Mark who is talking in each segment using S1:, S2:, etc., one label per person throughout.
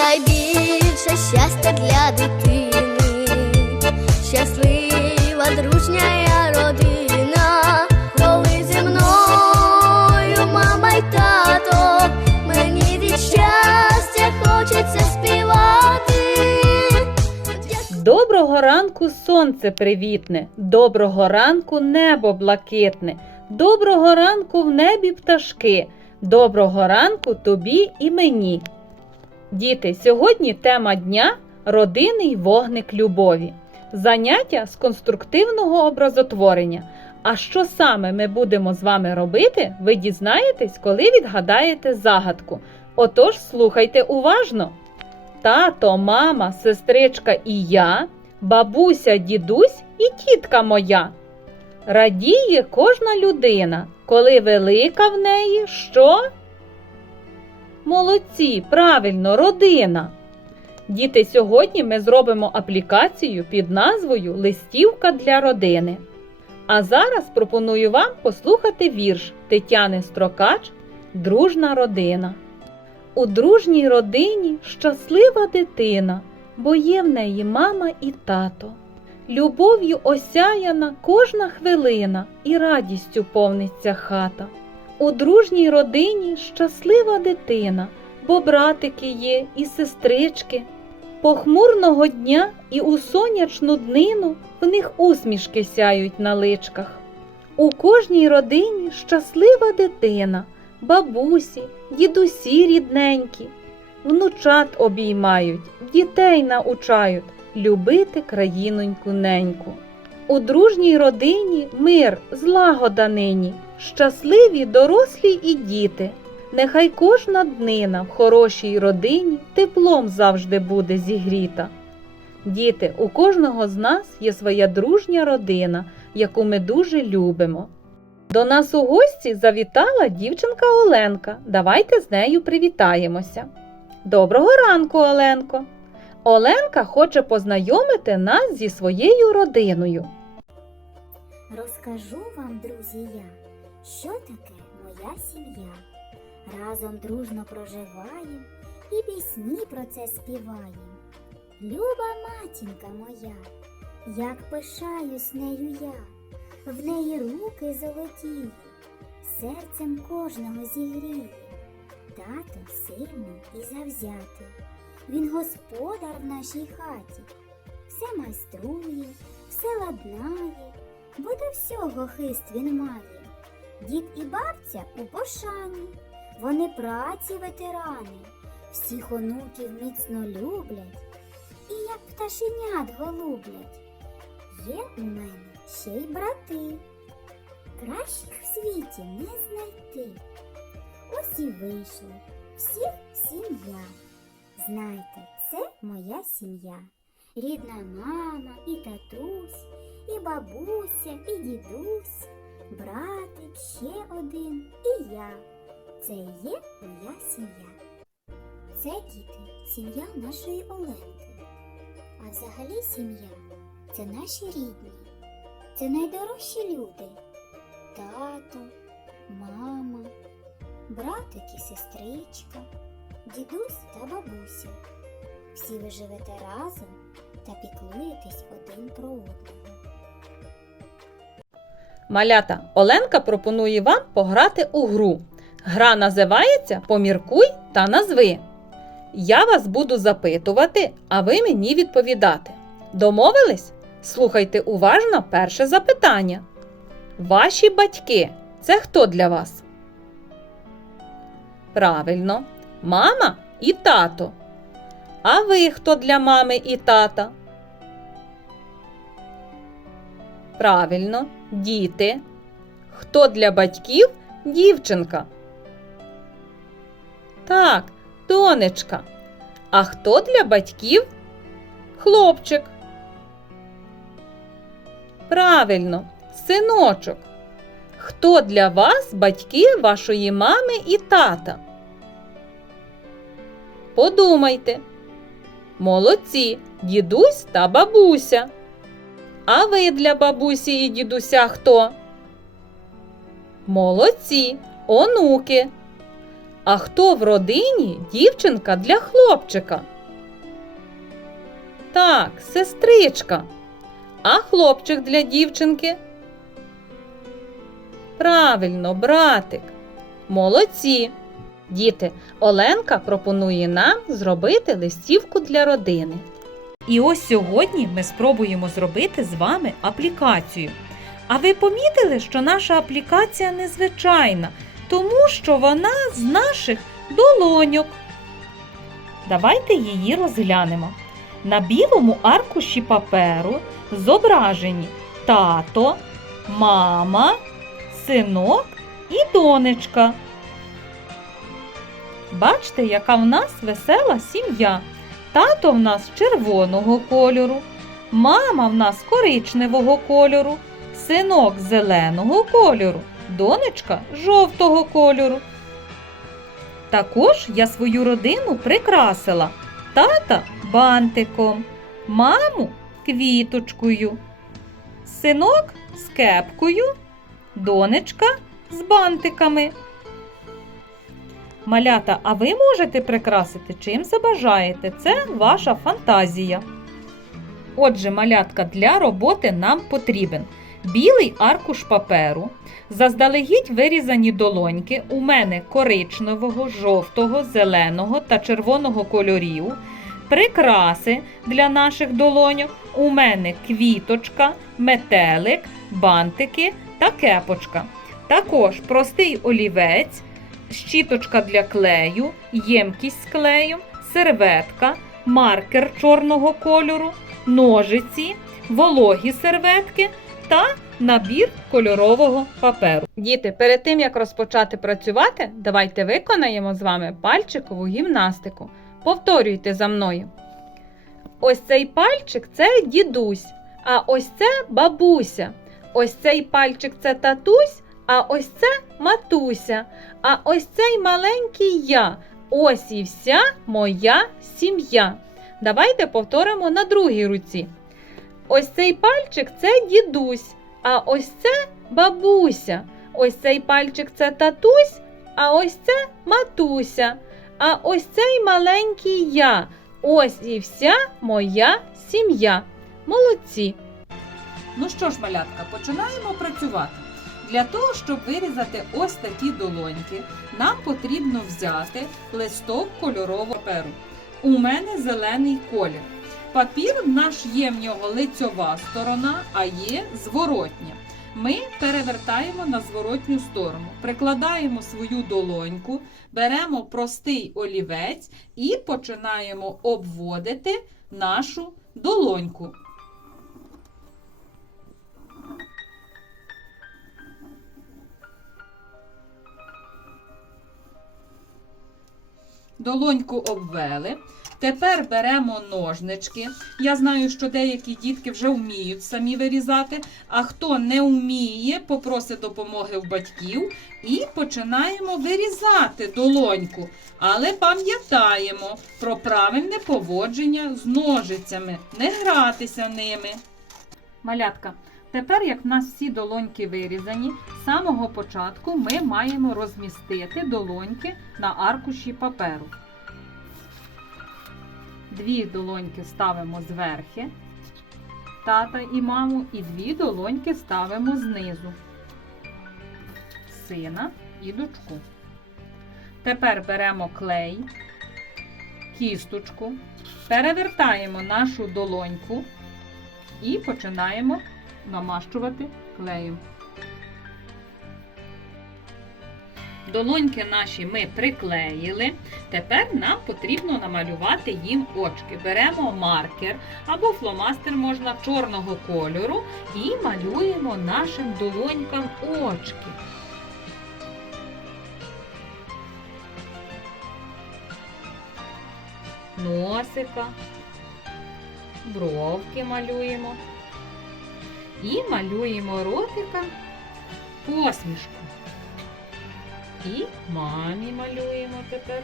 S1: найбільше щастя для дитини, щаслива дружня я родина, коли зі мною мама й тато, мені від щастя хочеться співати.
S2: Доброго ранку сонце привітне, доброго ранку небо блакитне, доброго ранку в небі пташки, доброго ранку тобі і мені. Діти, сьогодні тема дня родинний вогник любові. Заняття з конструктивного образотворення. А що саме ми будемо з вами робити, ви дізнаєтесь, коли відгадаєте загадку. Отож, слухайте уважно. Тато, мама, сестричка і я, бабуся, дідусь і тітка моя. Радіє кожна людина, коли велика в неї що? Молодці, правильно, родина. Діти, сьогодні ми зробимо аплікацію під назвою Листівка для родини. А зараз пропоную вам послухати вірш Тетяни Строкач Дружна родина. У дружній родині щаслива дитина, бо є в неї мама і тато. Любов'ю осяяна кожна хвилина і радістю повниться хата. У дружній родині щаслива дитина, бо братики є і сестрички. Похмурного дня і у сонячну днину в них усмішки сяють на личках. У кожній родині щаслива дитина, бабусі, дідусі рідненькі, внучат обіймають, дітей научають любити країноньку неньку. У дружній родині мир, злагода нині, щасливі дорослі і діти. Нехай кожна днина в хорошій родині теплом завжди буде зігріта. Діти, у кожного з нас є своя дружня родина, яку ми дуже любимо. До нас у гості завітала дівчинка Оленка. Давайте з нею привітаємося. Доброго ранку, Оленко! Оленка хоче познайомити нас зі своєю родиною.
S3: Розкажу вам, друзі, я, що таке моя сім'я. Разом дружно проживаєм і пісні про це співаєм. Люба матінка моя, як пишаюсь нею я, в неї руки золоті, серцем кожного зігріє. Тато сильний і завзятий, він господар в нашій хаті, все майструє, все ладнає, бо до всього хист він має. Дід і бабця у пошані, вони праці ветерани, всіх онуків міцно люблять і як пташенят голублять. Є у мене ще й брати, кращих в світі не знайти. Ось і вийшло всіх сім'я. Знайте, це моя сім'я. Рідна мама і татусь, і бабуся, і дідусь, ще один і я. Це є моя сім'я. Це діти, сім'я нашої Оленки. А взагалі сім'я це наші рідні, це найдорожчі люди. Тато, мама, братик і сестричка, дідусь та бабуся. Всі ви живете разом та піклуєтесь один про одного.
S2: Малята, Оленка пропонує вам пограти у гру. Гра називається Поміркуй та назви. Я вас буду запитувати, а ви мені відповідати. Домовились? Слухайте уважно перше запитання. Ваші батьки це хто для вас? Правильно, мама і тато. А ви хто для мами і тата? Правильно, діти. Хто для батьків дівчинка? Так, донечка. А хто для батьків? Хлопчик. Правильно, синочок. Хто для вас батьки вашої мами і тата? Подумайте. Молодці, дідусь та бабуся. А ви для бабусі і дідуся хто? Молодці, онуки. А хто в родині дівчинка для хлопчика? Так, сестричка. А хлопчик для дівчинки? Правильно, братик. Молодці. Діти, Оленка пропонує нам зробити листівку для родини. І ось сьогодні ми спробуємо зробити з вами аплікацію. А ви помітили, що наша аплікація незвичайна, тому що вона з наших долоньок. Давайте її розглянемо. На білому аркуші паперу зображені тато, мама, синок і донечка. Бачите, яка в нас весела сім'я. Тато в нас червоного кольору, мама в нас коричневого кольору, синок зеленого кольору, донечка жовтого кольору. Також я свою родину прикрасила тата бантиком, маму квіточкою, синок з кепкою, донечка з бантиками. Малята, а ви можете прикрасити чим забажаєте. Це ваша фантазія. Отже, малятка для роботи нам потрібен білий аркуш паперу, заздалегідь вирізані долоньки, у мене коричневого, жовтого, зеленого та червоного кольорів, прикраси для наших долоньок, у мене квіточка, метелик, бантики та кепочка. Також простий олівець щіточка для клею, ємкість з клею, серветка, маркер чорного кольору, ножиці, вологі серветки та набір кольорового паперу. Діти, перед тим як розпочати працювати, давайте виконаємо з вами пальчикову гімнастику. Повторюйте за мною. Ось цей пальчик це дідусь, а ось це бабуся. Ось цей пальчик це татусь, а ось це матуся. А ось цей маленький я. Ось і вся моя сім'я. Давайте повторимо на другій руці. Ось цей пальчик це дідусь, а ось це бабуся. Ось цей пальчик це татусь, а ось це матуся. А ось цей маленький я. Ось і вся моя сім'я. Молодці. Ну що ж, малятка, починаємо працювати. Для того, щоб вирізати ось такі долоньки, нам потрібно взяти листок кольорового паперу. У мене зелений колір. Папір наш є в нього лицьова сторона, а є зворотня. Ми перевертаємо на зворотню сторону, прикладаємо свою долоньку, беремо простий олівець і починаємо обводити нашу долоньку. Долоньку обвели. Тепер беремо ножнички. Я знаю, що деякі дітки вже вміють самі вирізати, а хто не вміє, попросить допомоги в батьків і починаємо вирізати долоньку. Але пам'ятаємо про правильне поводження з ножицями, не гратися ними. Малятка, тепер, як в нас всі долоньки вирізані, з самого початку ми маємо розмістити долоньки на аркуші паперу. Дві долоньки ставимо зверхи, тата і маму, і дві долоньки ставимо знизу, сина і дочку. Тепер беремо клей, кісточку, перевертаємо нашу долоньку і починаємо намащувати клеєм. Долоньки наші ми приклеїли. Тепер нам потрібно намалювати їм очки. Беремо маркер або фломастер можна чорного кольору і малюємо нашим долонькам очки. Носика, бровки малюємо. І малюємо ротика посмішку. І мамі малюємо тепер.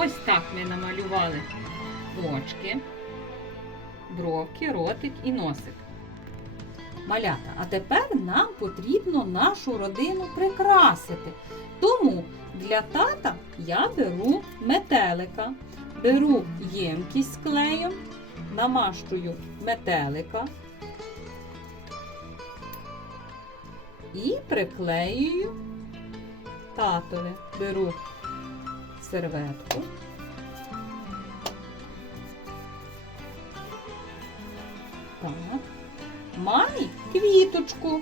S2: Ось так ми намалювали очки, бровки, ротик і носик. Малята, а тепер нам потрібно нашу родину прикрасити. Тому для тата я беру метелика, беру ємкість з клеєм, намащую метелика і приклеюю татові. Беру серветку. Так. Май квіточку.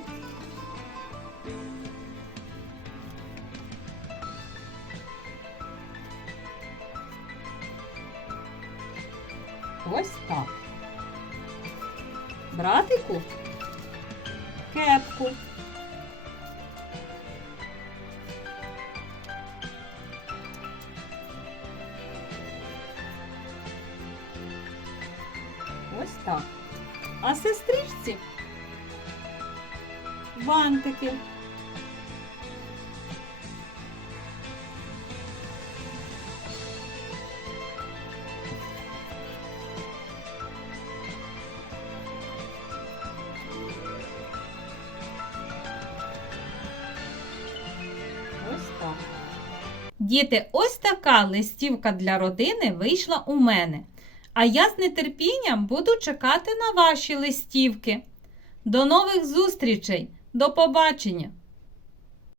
S2: Ось так. А сестричці бантики. Діти, ось така листівка для родини вийшла у мене. А я з нетерпінням буду чекати на ваші листівки. До нових зустрічей! До побачення!